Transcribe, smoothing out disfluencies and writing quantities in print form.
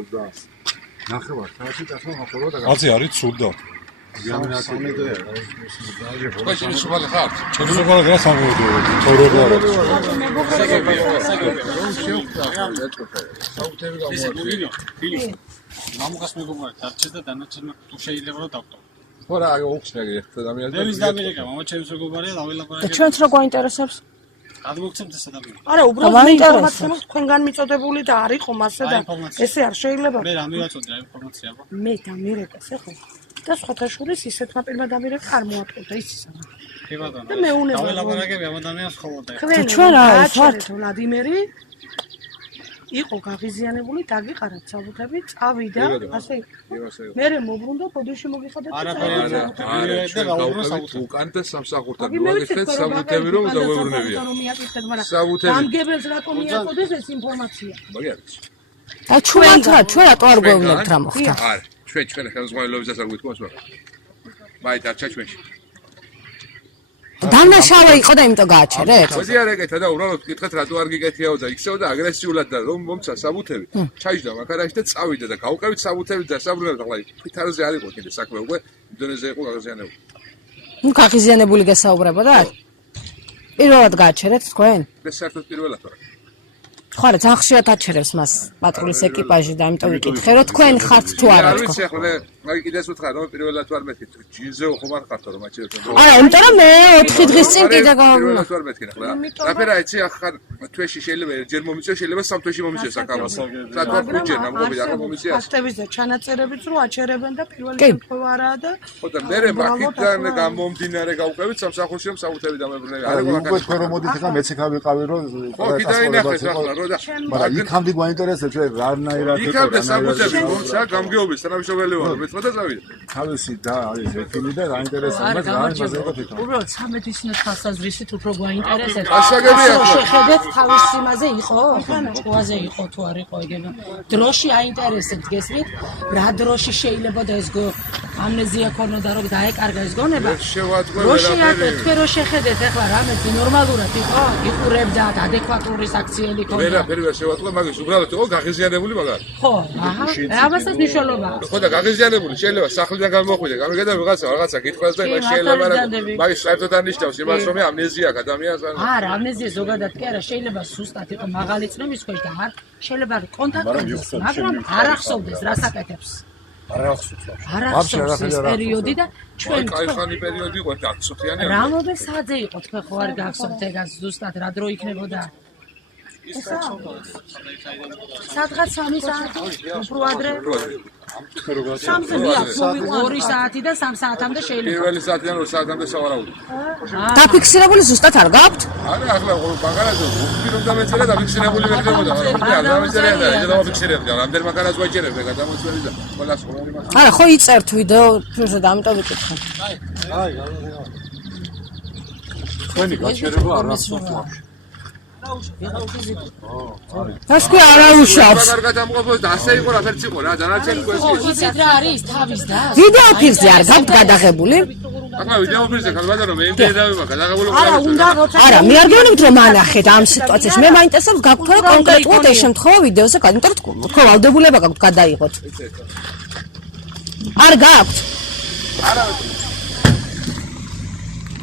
მოგზაურობდა ნახევარ საათი და ახლა ნახევარ და კაცი არის ცუდა. Почему шумали хат? ჩემს უყურებ რა სამოვიდეო თორობა რა. მამუკას მეგობარი დარჩეს და დანარჩენმა თუ შეიძლება რომ დავტო. ხორა უხსნაგი ხეთ ადამიანს დევის დამირეკა მამა ჩემს მეგობარია დავილაპარაკე. და ჩვენც რა გვაინტერესებს? გადმოგცემთ ეს ადამიანი. არა, უბრალოდ ინფორმაცია მაქვს თქვენგან მიწოდებული და არ იყო მასე და ესე არ შეიძლება. მე რა მივაწოდე რა ინფორმაცია აქვს? მე დამირეკას ეხლა და სხვათა შორის ისეთმა პირმა დამირეკა არ მოატყუდა ის. კი ბატონო. და მეუნება. დავილაპარაკე ამ ადამიანს ხოლმე. ჩვენ რა ვართ? ვლადიმერი იყო გაღიზიანებული, დაგიყარათ საბუთები, წავიდა, ასე. მე მოbrunდა ფოდოში მოგიხადეთ. უკან და სამსახურთან მოაგიხეთ საბუთები რომ დაგვებრუნებია. საბუთები. გამგებელს რატომ მიაწოდეს ეს ინფორმაცია? მაგარიც. და ჩვენ რატო არ გვეუბნებთ რა მოხდა? არა, ჩვენ ხელმძღვანელობისას არ გვითხოვს მაგრამ. მაი დარჩა ჩვენში. დანაშავა იყო და იმიტომ გააჩერეთ? მოდი არ ეკეთა და უბრალოდ კითხეთ რატო არ გიკეთიაო და იქცეო და აგრესიულად და რომ მომცა საბუთები ჩაიჯდა მაგარაში და წავიდა და გავუკავით საბუთები და საბრუნებთ ახლა თვითარზე არ იყო კიდე საქმე უკვე დონეზე იყო გაღიზიანებული. ნუ გაღიზიანებული გესაუბრებოდათ? პირველად გააჩერეთ თქვენ? და საერთოდ პირველად ვარ. ხო რა ძალიან ხშირად აჩერებს მას პატრულის ეკიპაჟი და ამიტომ ვიკითხე რომ თქვენ ხართ თუ არა თქო. ვიცი ახლა მე კიდეს ვთქვა რომ პირველად ვარ მეთქი ჯინზეო ხომ არ ხართო რომ აჩერებთ. არა იმიტომ რომ მე 4 დღის წინ კიდე გავაბუნა. პირველად ვარ მეთქი ახლა. რაფერა იცი ახლა თვეში შეიძლება ჯერ მომიწევ შეიძლება სამ თვეში მომიწევ საკალოს. საერთოდ ხუჯერ ნამგობი ახლა მომიწია. ფაქტების და ჩანაწერებიც რო აჩერებენ და პირველი შემთხვევა არაა და ხო და მე მაგიდან გამომდინარე გავუკავით სამსახურში რომ საბუთები დამებრუნებია. არა უკვე თქვენ რომ მოდით ახლა მეც ეკავიყავი რომ ხო კიდაინახეთ ახლა რო და მაგრამ იქამდე გვაინტერესებს რანაირად იყო იქამდე საბუთები მომცა გამგეობის თანამშრომელი ვარ მეცხრა და წავიდა. თავისი და არის ექიმი და რაინტერესებს მას რა იმაზე იყო თვითონ. უბრალოდ სამედიცინო თვალსაზრისით უფრო გვაინტერესებს. ასაგებია ხო? შეხედეთ თავის სიმაზე იყო? ყუაზე იყო თუ არ იყო იგივე. დროში აინტერესებს გესმით? რა დროში შეიძლება და ეს ამნეზია ქონოდა რომ დაეკარგა ეს გონება? დროში თქვენ რო შეხედეთ ახლა რამე ნორმალურად იყო? იყურებდა ადეკვატური საქციელი ქონდა. ვერაფერი ვერ შევატყო მაგის უბრალოდ იყო გაღიზიანებული მაგარი. ხო, აჰა. ამასაც მნიშვნელობა აქვს. ხო და გაღიზიანებული შეიძლება სახლიდან გამოხვიდე, გამიგედა რაღაცა გითხრას და იმას შეიძლება მაგის საერთოდ არ ნიშნავს იმას რომ ამნეზია აქვს ადამიანს ან არა, ამნეზია ზოგადად კი არა, შეიძლება სუსტად იყო მაღალი წნევის ქვეშ და არ შეიძლება კონტაქტებდეს, მაგრამ არ ახსოვდეს რას აკეთებს. არ ახსოვს. არ ახსოვს ეს პერიოდი და ჩვენ კაიხანი პერიოდი იყო 10-წუთიანი. რამოდენ საათზე იყო თქვენ ხო არ გახსოვთ ეგას ზუსტად რა დრო იქნებოდა? სადღაც 3 საათი უფრო ადრე. 2 საათი და 3 საათამდე შეიძლება. პირველი საათიდან 2 საათამდე სავარაუდო. დაფიქსირებული ზუსტად არ გაქვთ? არა, ახლა მაგარაზე ვფიქრობ და მეწერა დაფიქსირებული ვერდებოდა, მაგრამ არ დამეწერა და ეს დავაფიქსირებდა. რამდენ მაგარას ვაჭერებდა გადამოწვევი და ყველას ყოველი მას. არა, ხო იწერთ ვიდეო ფიურზე და ამიტომ ვიკითხე. აი, თქვენი გაჩერება არ ახსოვთ ვაფშე. ეს კი არა უშავს. კარგად ამყოფოს და ასე იყო რაფერც იყო რა, დანარჩენი ხო, იცით რა არის თავის და? ვიდეო ფირზე არ გაქვთ გადაღებული? ახლა ვიდეო ფირზე ხალბატონო მე იმდენად გადაღებული არა, უნდა როცა არა, მე არ გეუბნებთ რომ ანახეთ ამ სიტუაციაში. მე მაინტერესებს გაქვთ რა კონკრეტულად ეს შემთხვევა ვიდეოზე გადმოწერთ. თქო, ვალდებულება გაქვთ გადაიღოთ. არ გაქვთ? არა